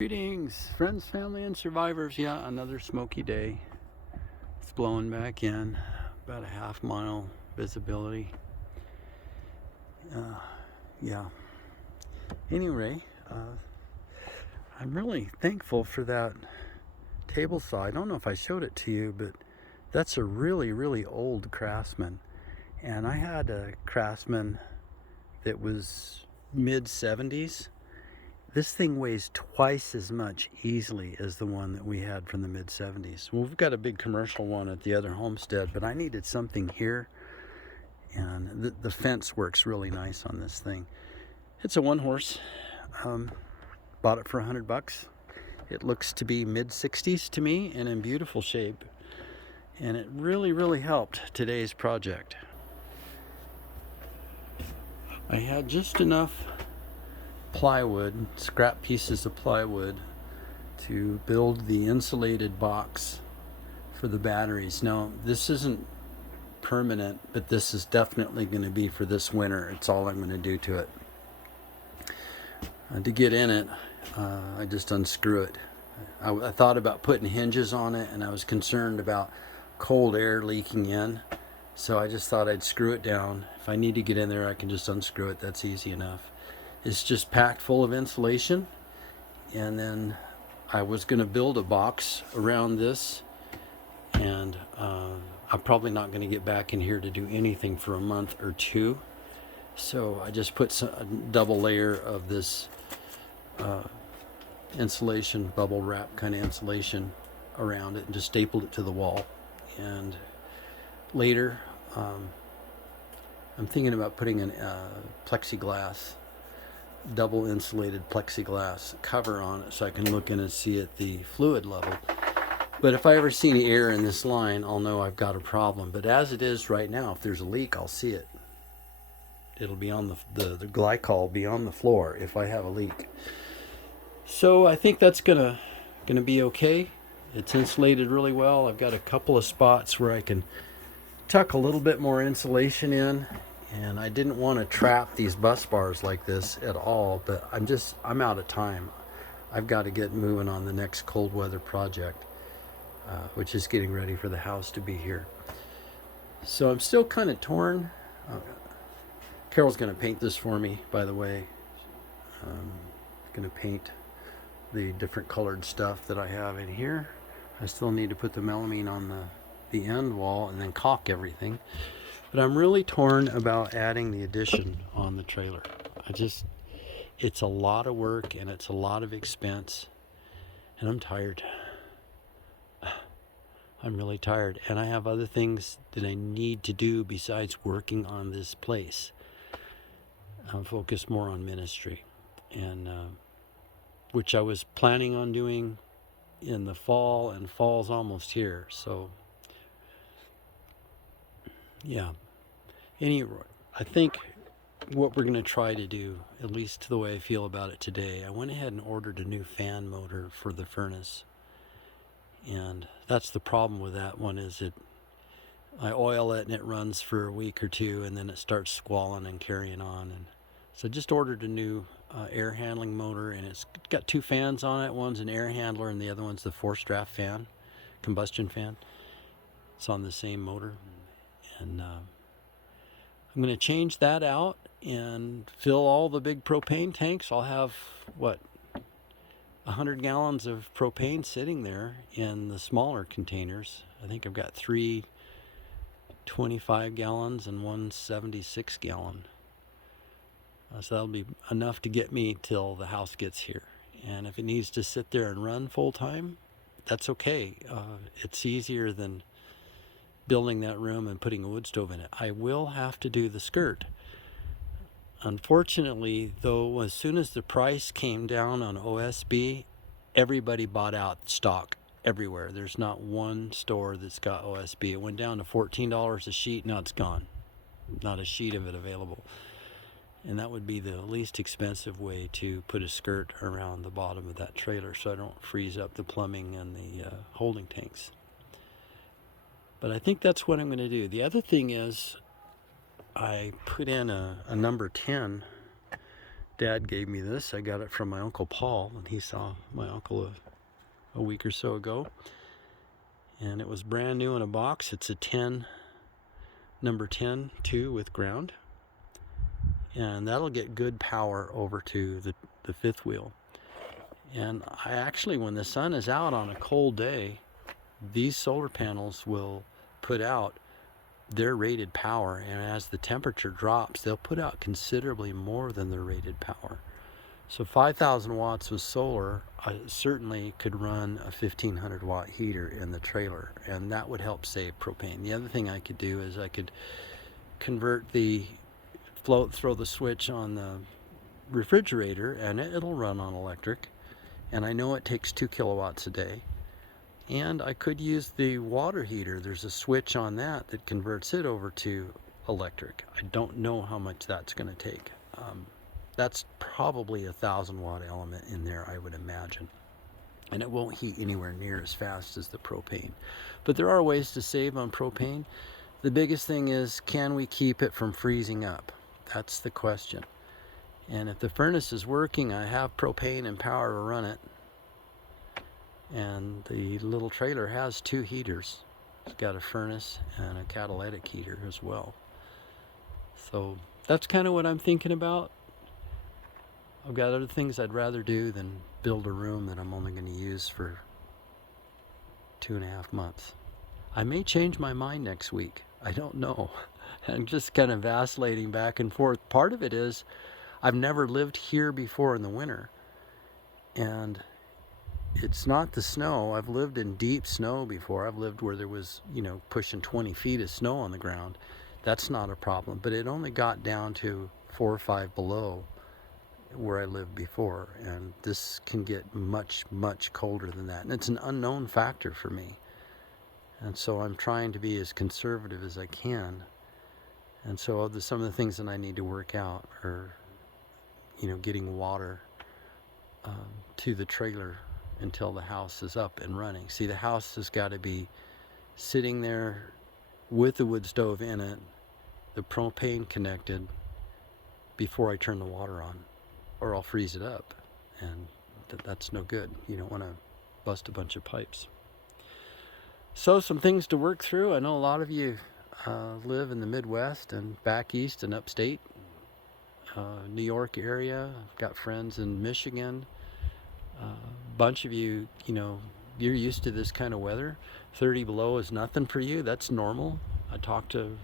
Greetings, friends, family, and survivors. Yeah, another smoky day. It's blowing back in, about a half-mile visibility. Yeah. Anyway, I'm really thankful for that table saw. I don't know if I showed it to you, but that's a really, really old Craftsman. And I had a Craftsman that was mid-70s. This thing weighs twice as much easily as the one that we had from the mid-70s. Well, we've got a big commercial one at the other homestead, but I needed something here, and the fence works really nice on this thing. It's a one-horse. Bought it for $100. It looks to be mid-60s to me and in beautiful shape, and it really, really helped today's project. I had just enough plywood, scrap pieces of plywood, to build the insulated box for the batteries. Now, this isn't permanent, but this is definitely going to be for this winter. It's all I'm going to do to it. To get in it, I just unscrew it. I thought about putting hinges on it, and I was concerned about cold air leaking in, so I just thought I'd screw it down. If I need to get in there, I can just unscrew it. That's easy enough. It's just packed full of insulation, and then I was going to build a box around this, and I'm probably not going to get back in here to do anything for a month or two, so I just put a double layer of this insulation, bubble wrap kind of insulation around it, and just stapled it to the wall. And later I'm thinking about putting a plexiglass, double insulated plexiglass cover on it so I can look in and see at the fluid level. But if I ever see any air in this line, I'll know I've got a problem. But as it is right now, if there's a leak, I'll see it. It'll be on the glycol will be on the floor if I have a leak. So I think that's gonna be okay. It's insulated really well. I've got a couple of spots where I can tuck a little bit more insulation in, and I didn't want to trap these bus bars like this at all, but I'm out of time. I've got to get moving on the next cold weather project, which is getting ready for the house to be here. So I'm still kind of torn. Carol's going to paint this for me, by the way. Going to paint the different colored stuff that I have in here. I still need to put the melamine on the end wall and then caulk everything. But I'm really torn about adding the addition on the trailer. It's a lot of work and it's a lot of expense, and I'm tired. I'm really tired, and I have other things that I need to do besides working on this place. I'm focused more on ministry, and which I was planning on doing in the fall, and fall's almost here. So yeah. Anyway, I think what we're going to try to do, at least the way I feel about it today, I went ahead and ordered a new fan motor for the furnace. And that's the problem with that one, is I oil it and it runs for a week or two, and then it starts squalling and carrying on. And so I just ordered a new air handling motor, and it's got two fans on it. One's an air handler and the other one's the forced draft fan, combustion fan. It's on the same motor. And I'm going to change that out and fill all the big propane tanks. I'll have, 100 gallons of propane sitting there in the smaller containers. I think I've got 3 25 gallons and one 76 gallon. So that'll be enough to get me till the house gets here. And if it needs to sit there and run full time, that's okay. It's easier than building that room and putting a wood stove in it. I will have to do the skirt. Unfortunately, though, as soon as the price came down on OSB, everybody bought out stock everywhere. There's not one store that's got OSB. It went down to $14 a sheet. Now it's gone. Not a sheet of it available. And that would be the least expensive way to put a skirt around the bottom of that trailer so I don't freeze up the plumbing and the holding tanks. But I think that's what I'm going to do. The other thing is I put in a number 10 Dad gave me this. I got it from my Uncle Paul, and he saw my uncle a week or so ago. And it was brand new in a box. It's a 10, number 10, 2 with ground. And that'll get good power over to the fifth wheel. And I actually, when the sun is out on a cold day, these solar panels will put out their rated power, and as the temperature drops, they'll put out considerably more than their rated power. So 5,000 watts with solar, I certainly could run a 1,500 watt heater in the trailer, and that would help save propane. The other thing I could do is I could convert throw the switch on the refrigerator, and it'll run on electric. And I know it takes 2 kilowatts a day. And I could use the water heater. There's a switch on that converts it over to electric. I don't know how much that's going to take. That's probably a 1,000 watt element in there, I would imagine. And it won't heat anywhere near as fast as the propane. But there are ways to save on propane. The biggest thing is, can we keep it from freezing up? That's the question. And if the furnace is working, I have propane and power to run it. And the little trailer has 2 heaters. It's got a furnace and a catalytic heater as well. So that's kind of what I'm thinking about. I've got other things I'd rather do than build a room that I'm only going to use for 2.5 months. I may change my mind next week. I don't know. I'm just kind of vacillating back and forth. Part of it is I've never lived here before in the winter. And it's not the snow. I've lived in deep snow before. I've lived where there was, pushing 20 feet of snow on the ground. That's not a problem. But it only got down to 4 or 5 below where I lived before. And this can get much, much colder than that. And it's an unknown factor for me. And so I'm trying to be as conservative as I can. And so some of the things that I need to work out are, getting water to the trailer until the house is up and running. See, the house has got to be sitting there with the wood stove in it, the propane connected, before I turn the water on, or I'll freeze it up, and that's no good. You don't want to bust a bunch of pipes. So some things to work through. I know a lot of you live in the Midwest and back east and upstate, New York area. I've got friends in Michigan. Bunch of you, you're used to this kind of weather. 30 below is nothing for you. That's normal. I talked to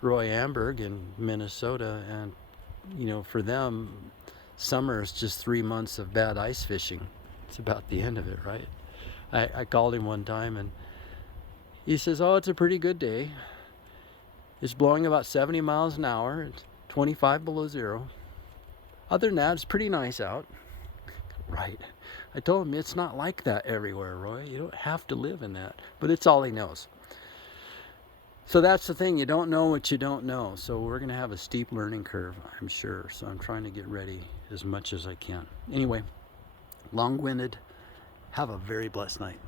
Roy Amberg in Minnesota, and for them, summer is just 3 months of bad ice fishing. It's about the end of it, right? I called him one time, and he says, "Oh, it's a pretty good day. It's blowing about 70 miles an hour. It's 25 below zero. Other than that, it's pretty nice out." Right. I told him it's not like that everywhere, Roy. You don't have to live in that. But it's all he knows. So that's the thing. You don't know what you don't know. So we're going to have a steep learning curve, I'm sure. So I'm trying to get ready as much as I can. Anyway, long-winded. Have a very blessed night.